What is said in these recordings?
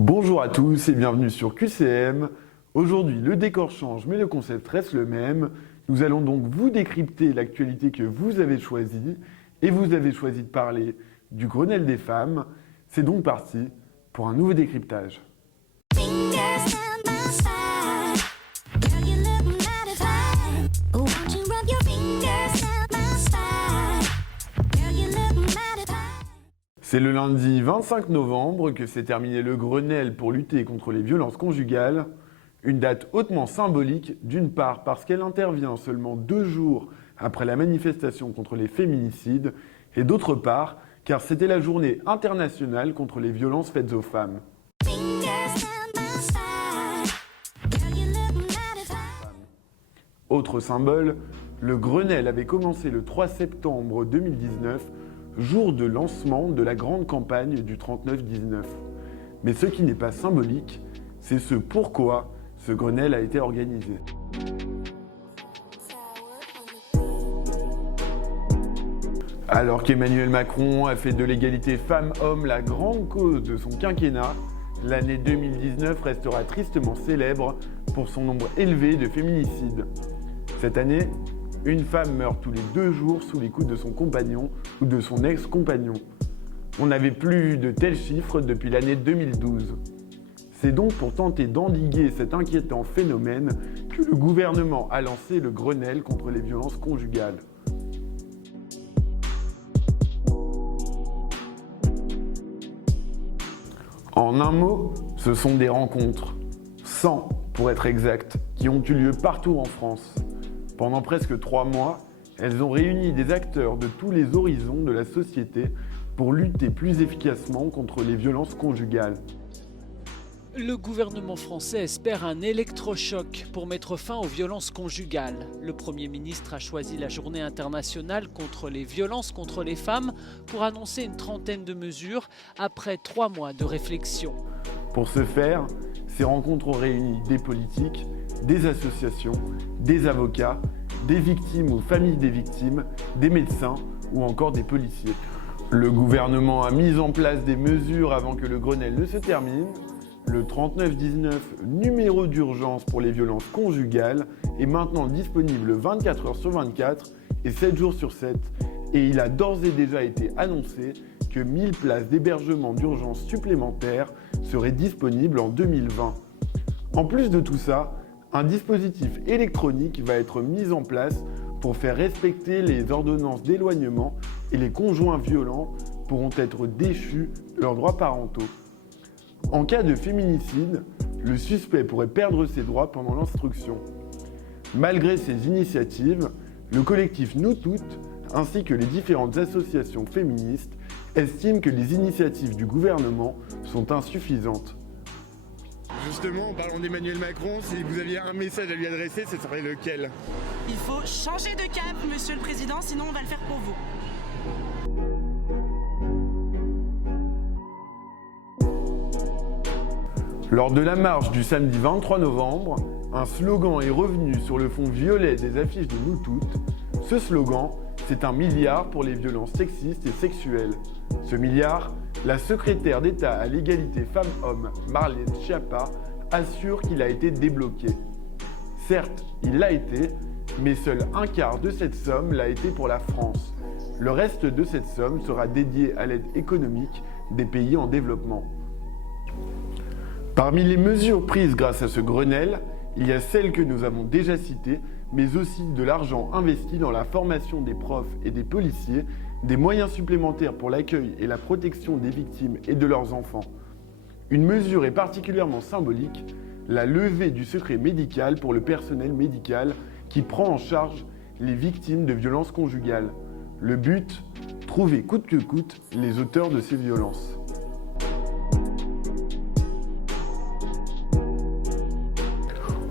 Bonjour à tous et bienvenue sur QCM. Aujourd'hui, le décor change mais le concept reste le même. Nous allons donc vous décrypter l'actualité que vous avez choisie et vous avez choisi de parler du Grenelle des femmes. C'est donc parti pour un nouveau décryptage. C'est le lundi 25 novembre que s'est terminé le Grenelle pour lutter contre les violences conjugales. Une date hautement symbolique, d'une part parce qu'elle intervient seulement 2 jours après la manifestation contre les féminicides, et d'autre part car c'était la journée internationale contre les violences faites aux femmes. Autre symbole, le Grenelle avait commencé le 3 septembre 2019, jour de lancement de la grande campagne du 39-19. Mais ce qui n'est pas symbolique, c'est ce pourquoi ce Grenelle a été organisé. Alors qu'Emmanuel Macron a fait de l'égalité femmes-hommes la grande cause de son quinquennat, l'année 2019 restera tristement célèbre pour son nombre élevé de féminicides. Cette année, une femme meurt tous les 2 jours sous les coups de son compagnon ou de son ex-compagnon. On n'avait plus de tels chiffres depuis l'année 2012. C'est donc pour tenter d'endiguer cet inquiétant phénomène que le gouvernement a lancé le Grenelle contre les violences conjugales. En un mot, ce sont des rencontres, 100 pour être exact, qui ont eu lieu partout en France. Pendant presque 3 mois, elles ont réuni des acteurs de tous les horizons de la société pour lutter plus efficacement contre les violences conjugales. Le gouvernement français espère un électrochoc pour mettre fin aux violences conjugales. Le Premier ministre a choisi la journée internationale contre les violences contre les femmes pour annoncer une trentaine de mesures après 3 mois de réflexion. Pour ce faire, ces rencontres ont réuni des politiques, des associations, des avocats, des victimes ou familles des victimes, des médecins ou encore des policiers. Le gouvernement a mis en place des mesures avant que le Grenelle ne se termine. Le 3919, numéro d'urgence pour les violences conjugales, est maintenant disponible 24 heures sur 24 et 7 jours sur 7. Et il a d'ores et déjà été annoncé que 1000 places d'hébergement d'urgence supplémentaires seraient disponibles en 2020. En plus de tout ça, un dispositif électronique va être mis en place pour faire respecter les ordonnances d'éloignement et les conjoints violents pourront être déchus de leurs droits parentaux. En cas de féminicide, le suspect pourrait perdre ses droits pendant l'instruction. Malgré ces initiatives, le collectif Nous Toutes, ainsi que les différentes associations féministes, estiment que les initiatives du gouvernement sont insuffisantes. Justement, en parlant d'Emmanuel Macron, si vous aviez un message à lui adresser, ce serait lequel? Il faut changer de cap, Monsieur le Président, sinon on va le faire pour vous. Lors de la marche du samedi 23 novembre, un slogan est revenu sur le fond violet des affiches de Nous Toutes. Ce slogan, c'est 1 milliard pour les violences sexistes et sexuelles. Ce milliard, la secrétaire d'État à l'égalité femmes-hommes, Marlène Schiappa, assure qu'il a été débloqué. Certes, il l'a été, mais seul un quart de cette somme l'a été pour la France. Le reste de cette somme sera dédié à l'aide économique des pays en développement. Parmi les mesures prises grâce à ce Grenelle, il y a celles que nous avons déjà citées, mais aussi de l'argent investi dans la formation des profs et des policiers, des moyens supplémentaires pour l'accueil et la protection des victimes et de leurs enfants. Une mesure est particulièrement symbolique, la levée du secret médical pour le personnel médical qui prend en charge les victimes de violences conjugales. Le but, trouver coûte que coûte les auteurs de ces violences.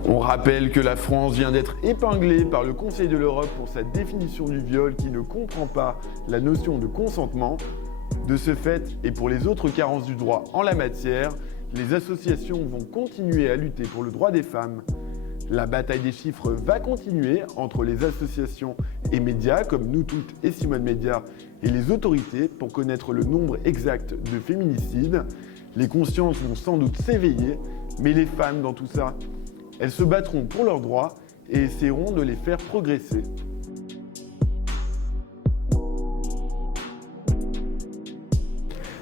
On rappelle que la France vient d'être épinglée par le Conseil de l'Europe pour sa définition du viol qui ne comprend pas la notion de consentement. De ce fait, et pour les autres carences du droit en la matière, les associations vont continuer à lutter pour le droit des femmes. La bataille des chiffres va continuer entre les associations et médias comme Nous Toutes et Simone Média et les autorités pour connaître le nombre exact de féminicides. Les consciences vont sans doute s'éveiller, mais les femmes dans tout ça, elles se battront pour leurs droits et essaieront de les faire progresser.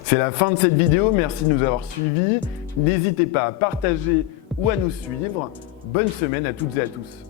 C'est la fin de cette vidéo, merci de nous avoir suivis. N'hésitez pas à partager ou à nous suivre. Bonne semaine à toutes et à tous.